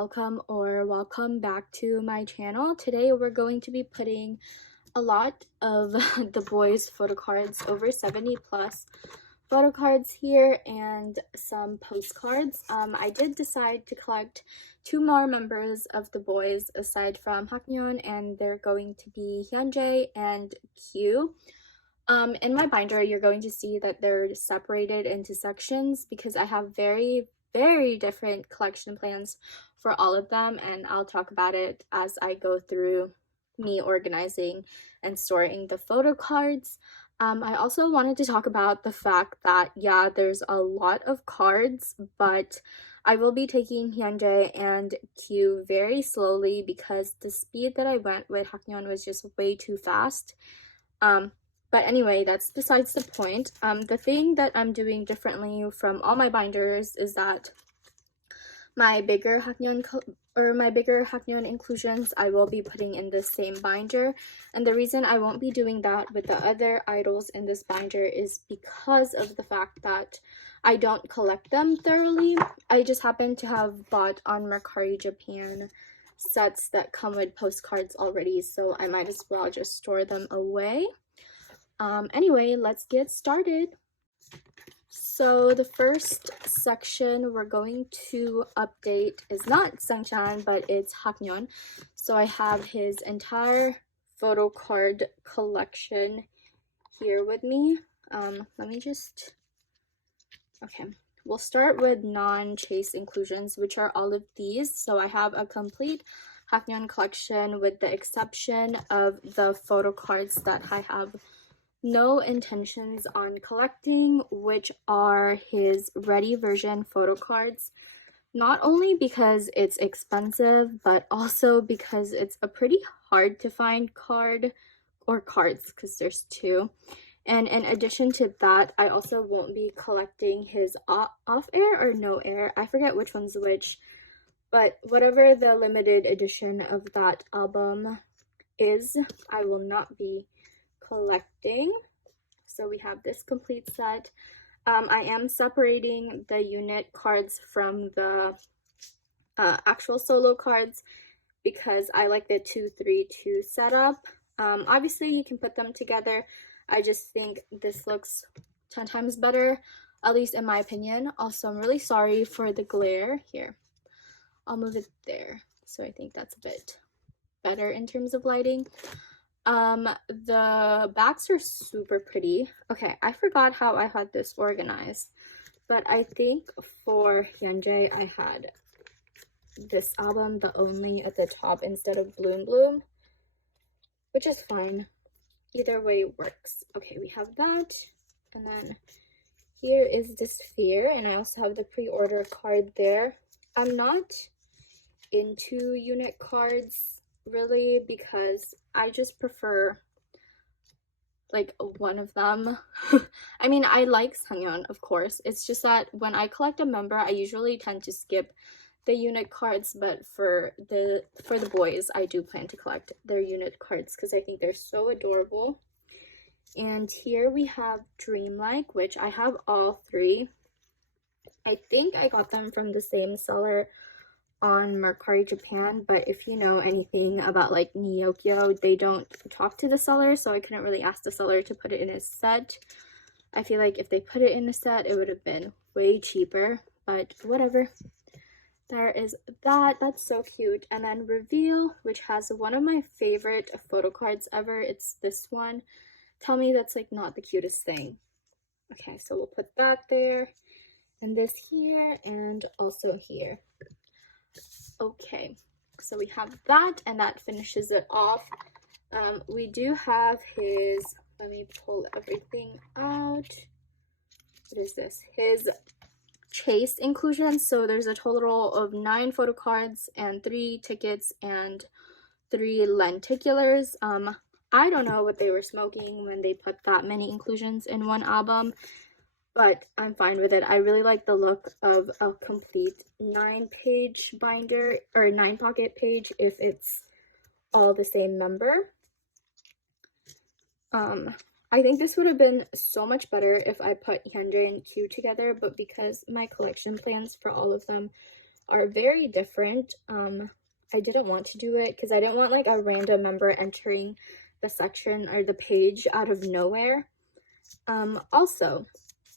welcome back to my channel. Today we're going to be putting a lot of the boys photo cards, over 70 plus photo cards here, and some postcards. I did decide to collect 2 more members of the boys aside from Haknyeon, and they're going to be Hyunjae and Q. In my binder, you're going to see that they're separated into sections because I have very different collection plans for all of them, and I'll talk about it as I go through me organizing and storing the photo cards. I also wanted to talk about the fact that, yeah, there's a lot of cards, but I will be taking Hyunjae and Q very slowly because the speed that I went with Haknyeon was just way too fast. But anyway, that's besides the point. The thing that I'm doing differently from all my binders is that my bigger Haknyeon inclusions I will be putting in the same binder, and the reason I won't be doing that with the other idols in this binder is because of the fact that I don't collect them thoroughly. I just happen to have bought on Mercari Japan sets that come with postcards already, so I might as well just store them away. Anyway, let's get started. So the first section we're going to update is not Sangchan, but it's Haknyeon. So I have his entire photo card collection here with me. Let me just, okay. We'll start with non-chase inclusions, which are all of these. So I have a complete Haknyeon collection with the exception of the photo cards that I have no intentions on collecting, which are his ready version photo cards. Not only because it's expensive, but also because it's a pretty hard to find card, or cards, because there's 2. And in addition to that, I also won't be collecting his off air or no air. I forget which one's which, but whatever the limited edition of that album is, I will not be collecting. So we have this complete set. I am separating the unit cards from the actual solo cards because I like the 2-3-2 setup. Obviously you can put them together. I just think this looks 10 times better, at least in my opinion. Also, I'm really sorry for the glare here. I'll move it there. So I think that's a bit better in terms of lighting. The backs are super pretty. Okay, I forgot how I had this organized, but I think for Hyunjae I had this album, but only at the top instead of Bloom Bloom, which is fine. Either way works. Okay, we have that, and then here is the sphere, and I also have the pre-order card there. I'm not into unit cards really because I just prefer like one of them. I mean, I like Haknyeon, of course. It's just that when I collect a member, I usually tend to skip the unit cards, but for the boys, I do plan to collect their unit cards because I think they're so adorable. And here we have Dreamlike, which I have all 3. I think I got them from the same seller on Mercari Japan, but if you know anything about like Nyokyo, they don't talk to the seller, so I couldn't really ask the seller to put it in a set. I feel like if they put it in a set, it would have been way cheaper, but whatever. There is that. That's so cute. And then Reveal, which has one of my favorite photo cards ever. It's this one. Tell me that's like not the cutest thing. Okay, so we'll put that there, and this here, and also here. Okay, so we have that, and that finishes it off. We do have his, let me pull everything out. What is this? His chase inclusion. So there's a total of 9 photo cards and 3 tickets and 3 lenticulars. I don't know what they were smoking when they put that many inclusions in one album, but I'm fine with it. I really like the look of a complete 9-page binder, or 9-pocket page if it's all the same member. I think this would have been so much better if I put Hyunjae and Q together, but because my collection plans for all of them are very different. I didn't want to do it because I didn't want like a random member entering the section or the page out of nowhere. Also,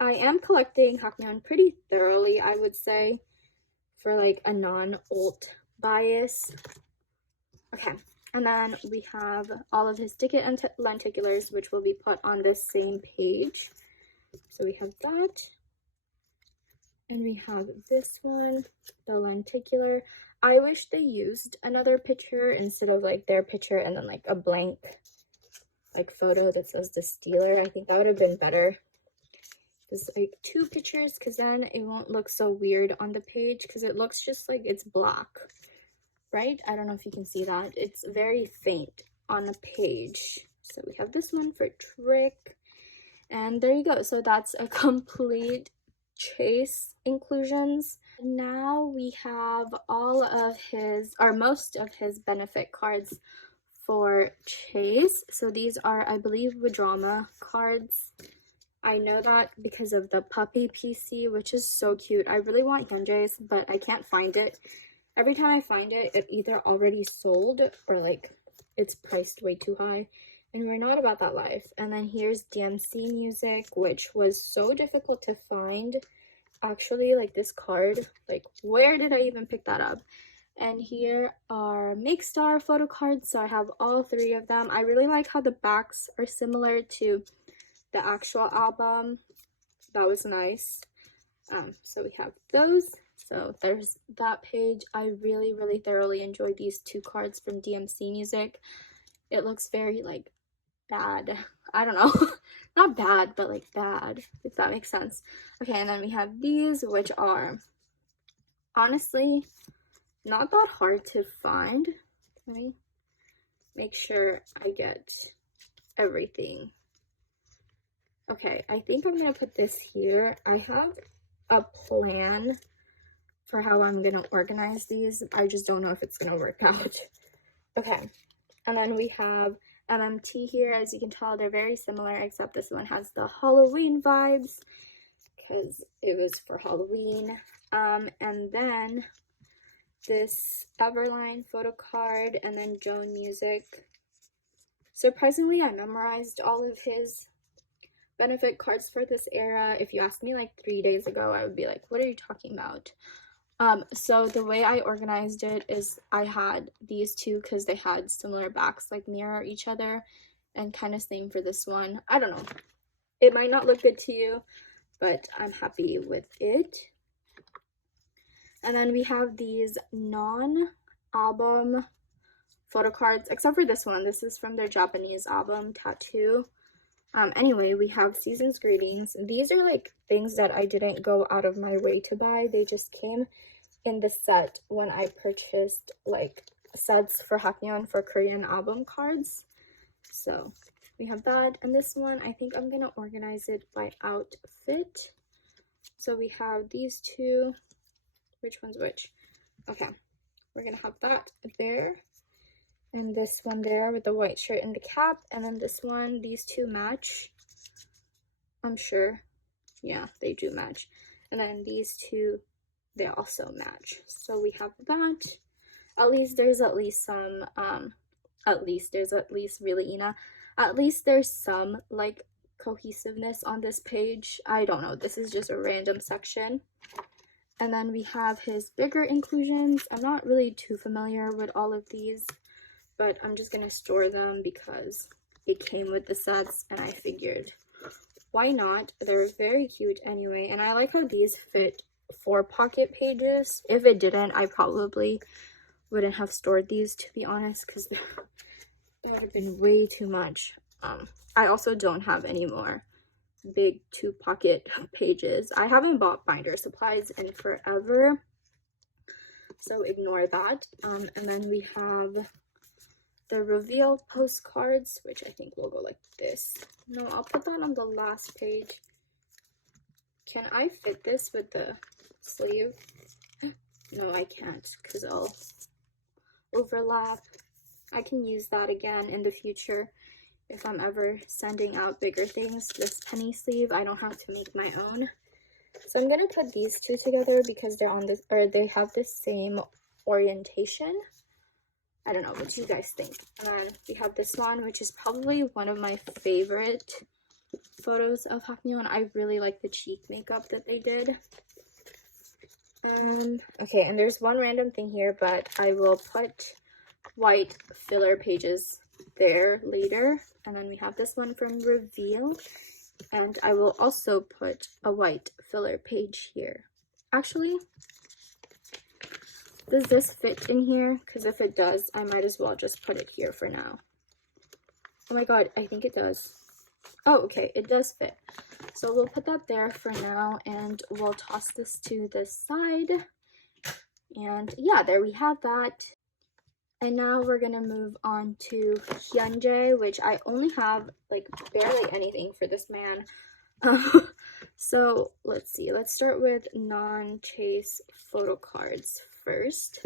I am collecting Haknyeon pretty thoroughly, I would say, for like a non-alt bias. Okay, and then we have all of his ticket and lenticulars, which will be put on this same page. So we have that. And we have this one, the lenticular. I wish they used another picture instead of like their picture and then like a blank like photo that says the stealer. I think that would have been better. Just like 2 pictures, because then it won't look so weird on the page, because it looks just like it's black, right? I don't know if you can see that. It's very faint on the page. So we have this one for Trick, and there you go. So that's a complete Chase inclusions. Now we have all of his, or most of his benefit cards for Chase. So these are, I believe, Drama cards. I know that because of the puppy PC, which is so cute. I really want Hyunjae's, but I can't find it. Every time I find it, it either already sold or like it's priced way too high. And we're not about that life. And then here's DMC music, which was so difficult to find. Actually, like this card, like where did I even pick that up? And here are Make Star photo cards. So I have all 3 of them. I really like how the backs are similar to the actual album. That was nice. So we have those. So there's that page. I really thoroughly enjoyed these 2 cards from DMC music. It looks very like bad. I don't know. Not bad, but like bad, if that makes sense. Okay, and then we have these, which are honestly not that hard to find. Let me make sure I get everything. Okay, I think I'm gonna put this here. I have a plan for how I'm gonna organize these. I just don't know if it's gonna work out. Okay, and then we have MMT here. As you can tell, they're very similar, except this one has the Halloween vibes because it was for Halloween. And then this Everline photo card, and then Joan music. Surprisingly, I memorized all of his benefit cards for this era. If you asked me like 3 days ago, I would be like, what are you talking about? So the way I organized it is I had these 2 because they had similar backs, like mirror each other, and kind of same for this one. I don't know. It might not look good to you, but I'm happy with it. And then we have these non-album photo cards, except for this one. This is from their Japanese album, Tattoo. Anyway, we have Season's Greetings. These are like things that I didn't go out of my way to buy. They just came in the set when I purchased like sets for Haknyeon for Korean album cards. So we have that. And this one, I think I'm gonna organize it by outfit. So we have these 2. Which one's which? Okay, we're gonna have that there. And this one there with the white shirt and the cap. And then this one, these 2 match. I'm sure. Yeah, they do match. And then these 2, they also match. So we have that. At least there's at least some, at least there's some like cohesiveness on this page. I don't know. This is just a random section. And then we have his bigger inclusions. I'm not really too familiar with all of these, but I'm just gonna store them because it came with the sets and I figured why not? They're very cute anyway. And I like how these fit 4 pocket pages. If it didn't, I probably wouldn't have stored these, to be honest, because that would have been way too much. I also don't have any more big 2 pocket pages. I haven't bought binder supplies in forever, so ignore that. And then we have the reveal postcards, which I think will go like this. No, I'll put that on the last page. Can I fit this with the sleeve? No, I can't because I'll overlap. I can use that again in the future if I'm ever sending out bigger things. This penny sleeve, I don't have to make my own. So I'm gonna put these two together because they're on this, or they have the same orientation. I don't know, what do you guys think? And then we have this one, which is probably one of my favorite photos of Haknyeon. I really like the cheek makeup that they did. Okay, and there's one random thing here, but I will put white filler pages there later. And then we have this one from Reveal, and I will also put a white filler page here. Actually, does this fit in here? Because if it does, I might as well just put it here for now. Oh my god, I think it does. Oh, okay, it does fit. So we'll put that there for now, and we'll toss this to the side. And yeah, there we have that. And now we're gonna move on to Hyunjae, which I only have like barely anything for this man. So let's see, let's start with non-chase photo cards first.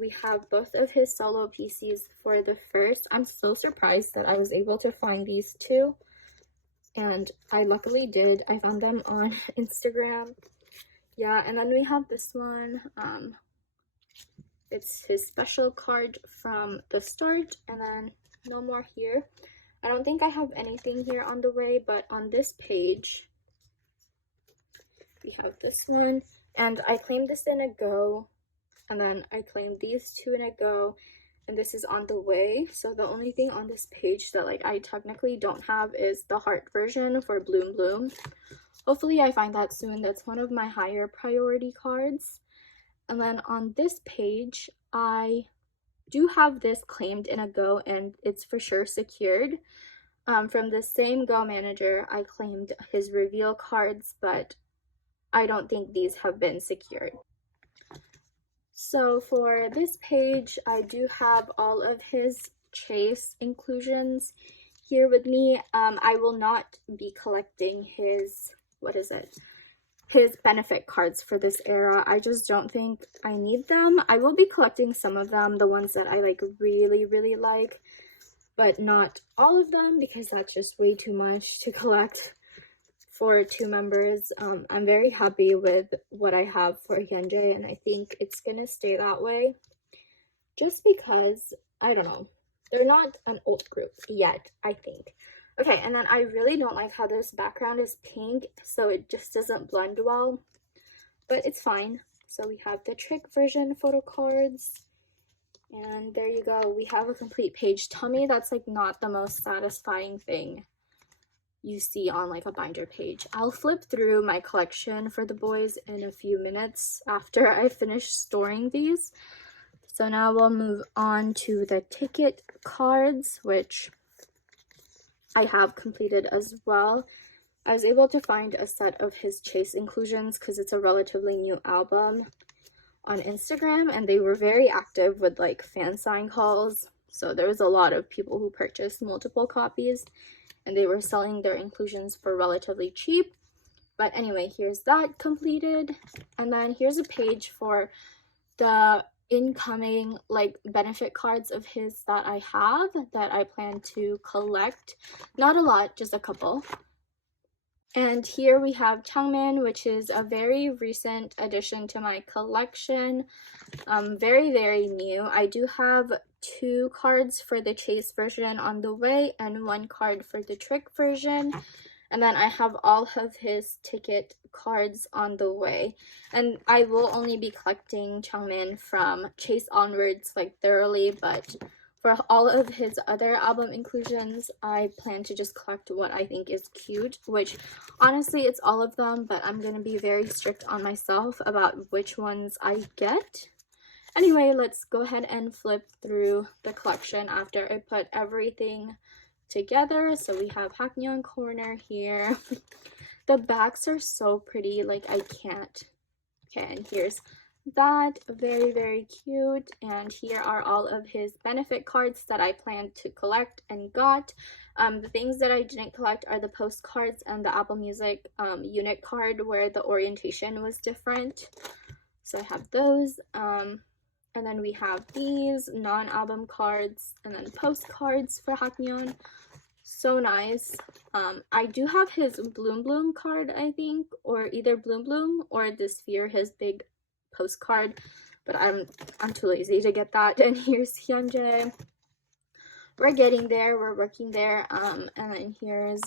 We have both of his solo PCs for the first. I'm so surprised that I was able to find these two, and I luckily did. I found them on Instagram. Yeah, and then we have this one. It's his special card from the start, and then no more here. I don't think I have anything here on the way, but on this page we have this one, and I claimed this in a go, and then I claimed these two in a go, and this is on the way. So the only thing on this page that like I technically don't have is the heart version for Bloom Bloom. Hopefully I find that soon. That's one of my higher priority cards. And then on this page I do have this claimed in a go, and it's for sure secured. From the same Go manager, I claimed his Reveal cards, but I don't think these have been secured. So for this page, I do have all of his chase inclusions here with me. I will not be collecting his, his benefit cards for this era. I just don't think I need them. I will be collecting some of them, the ones that I like really like, but not all of them because that's just way too much to collect for 2 members. I'm very happy with what I have for Hyunjae, and I think it's gonna stay that way just because, I don't know, they're not an old group yet, I think. Okay, and then I really don't like how this background is pink, so it just doesn't blend well, but it's fine. So we have the trick version photo cards, and there you go. We have a complete page. Tell me that's like not the most satisfying thing you see on like a binder page. I'll flip through my collection for the boys in a few minutes after I finish storing these. So now we'll move on to the ticket cards, which I have completed as well. I was able to find a set of his chase inclusions because it's a relatively new album on Instagram, and they were very active with like fan sign calls. So there was a lot of people who purchased multiple copies, and they were selling their inclusions for relatively cheap. But anyway, here's that completed. And then here's a page for the incoming like benefit cards of his that I have that I plan to collect. Not a lot, just a couple. And here we have Changmin, which is a very recent addition to my collection. Very new. I do have 2 cards for the chase version on the way and 1 card for the trick version. And then I have all of his ticket cards on the way. And I will only be collecting Changmin from chase onwards like thoroughly, but for all of his other album inclusions, I plan to just collect what I think is cute, which honestly it's all of them, but I'm going to be very strict on myself about which ones I get. Anyway, let's go ahead and flip through the collection after I put everything together. So we have Haknyeon corner here. The backs are so pretty, like I can't. Okay, and here's that, very cute. And here are all of his benefit cards that I planned to collect and got. The things that I didn't collect are the postcards and the Apple Music unit card where the orientation was different. So I have those. And then we have these non-album cards and then postcards for Haknyeon. So nice. I do have his Bloom Bloom card, I think, or either Bloom Bloom or the Sphere, his big postcard, but I'm too lazy to get that. And here's Hyunjae. We're getting there, we're working there. And then here's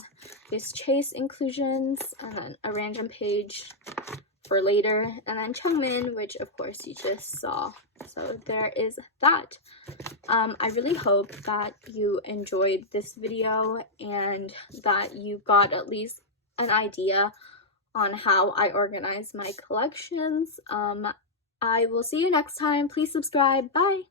this Chase inclusions, and then a random page for later, and then Chungmin, which of course you just saw. So there is that. I really hope that you enjoyed this video and that you got at least an idea on how I organize my collections. I will see you next time. Please subscribe. Bye!